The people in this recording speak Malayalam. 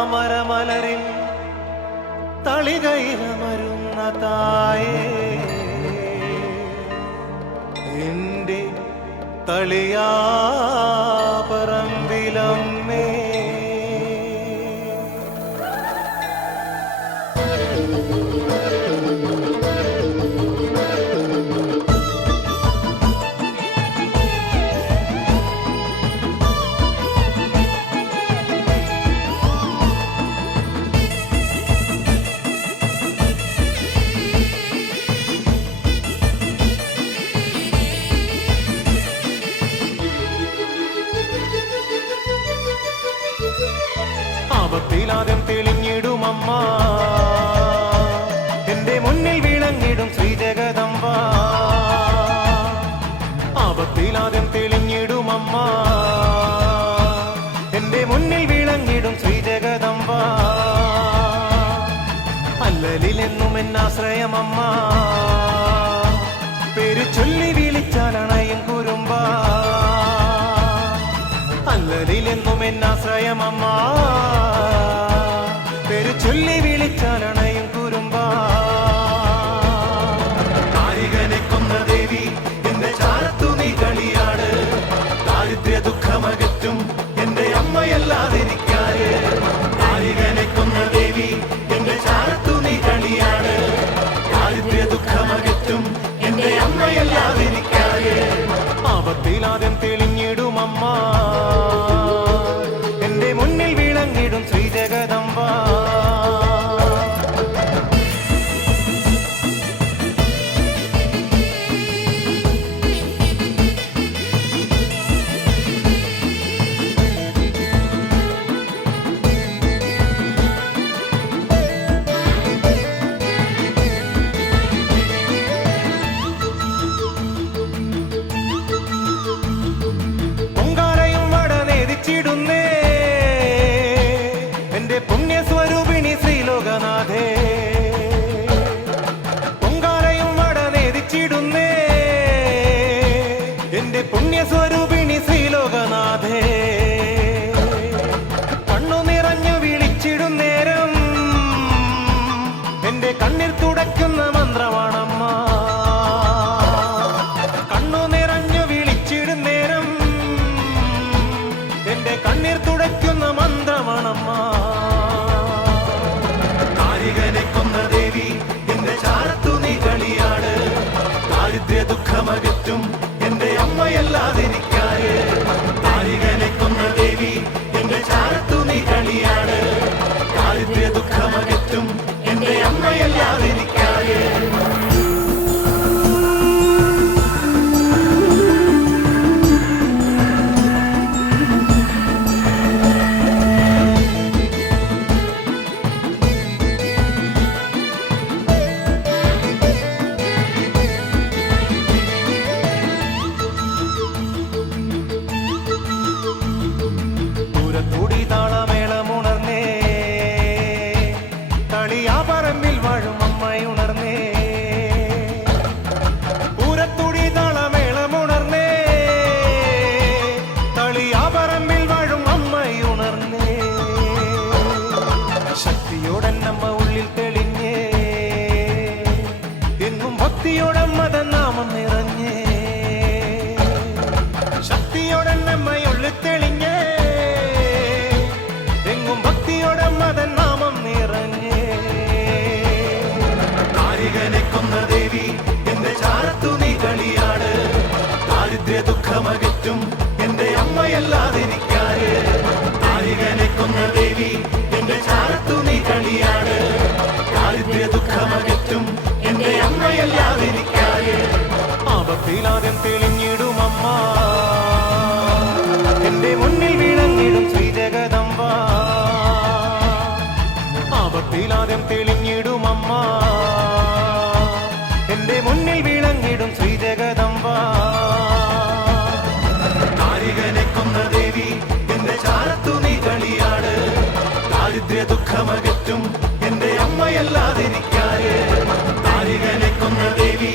താമരമലരിൽ തളികയിലമരുന്ന തായേ എന്റെ തളിയാപറമ്പിലമ്മേ ആപത്തിലാദ്യം തെളിഞ്ഞിടുമമ്മ എന്റെ മുന്നിൽ വിളങ്ങിടും ശ്രീജഗദംബ ആപത്തിലാദ്യം തെളിഞ്ഞിടുമമ്മ എന്റെ മുന്നിൽ വിളങ്ങിടും ശ്രീജഗദംബ അല്ലലിലെന്നും എന്നാശ്രയമമ്മ പേര് ചൊല്ലി വിളിച്ചാലണയും കുരുമ്പ അല്ലലിലെന്നും എന്നാശ്രയമമ്മ പേര് ചൊല്ലി വിളിച്ചാലണയും കുരുമ്പ കാരികനെ കൊന്ന ദേവി എന്റെ ചാരത്തു നീ കളിയാട് ദാരിദ്ര്യ ദുഃഖമകറ്റും എന്റെ അമ്മയല്ലാതിരിക്കാര് കാരികനെ കൊന്ന ദേവി എന്റെ ചാരത്തു നീ കളിയാട് ദാരിദ്ര്യ ദുഃഖമകറ്റും എന്റെ അമ്മയല്ലാതിരിക്കാര് ആപത്തിലാദ്യം തെളിഞ്ഞിടുമമ്മ എന്റെ മുന്നിൽ വിളങ്ങിടും ശ്രീജഗദംബ എന്റെ പുണ്യസ്വരൂപിണി ശ്രീലോകനാഥേ പൊങ്കാലയും വട നേദിച്ചിടുന്നേ എന്റെ പുണ്യസ്വരൂപിണി ശ്രീലോകനാഥേ കണ്ണു നിറഞ്ഞു വിളിച്ചിടും നേരം എന്റെ കണ്ണിൽ തുടയ്ക്കുന്ന മന്ത്രമാണമ്മ കണ്ണു നിറഞ്ഞു വിളിച്ചിടും നേരം എന്റെ കണ്ണീർ തുടയ്ക്കുന്ന മന്ത്രമാണമ്മ കാരികനെ കൊന്ന ദേവി എന്റെ ചാരത്തു നീ കളിയാട് ദാരിദ്ര്യ ദുഃഖമകറ്റും എന്റെ അമ്മയല്ലാതിരിക്കാര് കാരികനെ കൊന്ന ദേവി എന്റെ ചാരത്തു നീ കളിയാട് ദാരിദ്ര്യ ദുഃഖമകറ്റും എന്റെ അമ്മയല്ലാതിരിക്കാര് താളമേളമുണർന്നേ തളിയാപറമ്പിൽ വാഴും അമ്മയുണർന്നേ പൂരത്തുടി താളമേളമുണർന്നേ തളിയാപറമ്പിൽ വാഴും അമ്മയുണർന്നേ ശക്തിയോടന്നമ്മ ഉള്ളിൽ തെളിഞ്ഞേ എന്നും ഭക്തിയോടമ്മ തൻ നാമം നിറഞ്ഞേ ശക്തിയോടന്നമ്മയുള്ളിൽ തെളിഞ്ഞേ ഭക്തിയോടമ്മതൻ നാമം നിറഞ്ഞേ കാരികനെ കൊന്ന ദേവി എന്റെ ചാരത്തു നീ കളിയാട് ദാരിദ്ര്യ ദുഃഖമകറ്റും എന്റെ അമ്മയല്ലാതിരിക്കാര് കാരികനെ കൊന്ന ദേവി എന്റെ ചാരത്തു നീ കളിയാട് ദാരിദ്ര്യ ദുഃഖമകറ്റും എന്റെ അമ്മയല്ലാതിരിക്കാര് ആപത്തിലാദ്യം തെളിഞ്ഞിടുമമ്മ എന്റെ മുന്നിൽ വിളങ്ങിടും ശ്രീജഗദംബ ആപത്തിലാദ്യം തെളിഞ്ഞിടുമമ്മ എന്റെ മുന്നിൽ വിളങ്ങിടും ശ്രീജഗദംബ കാരികനെ കൊന്ന ദേവി എന്റെ ചാരത്തു നീ കളിയാട് ദാരിദ്ര്യ ദുഃഖമകറ്റും എന്റെ അമ്മയല്ലാതിരിക്കാര് കാരികനെ കൊന്ന ദേവി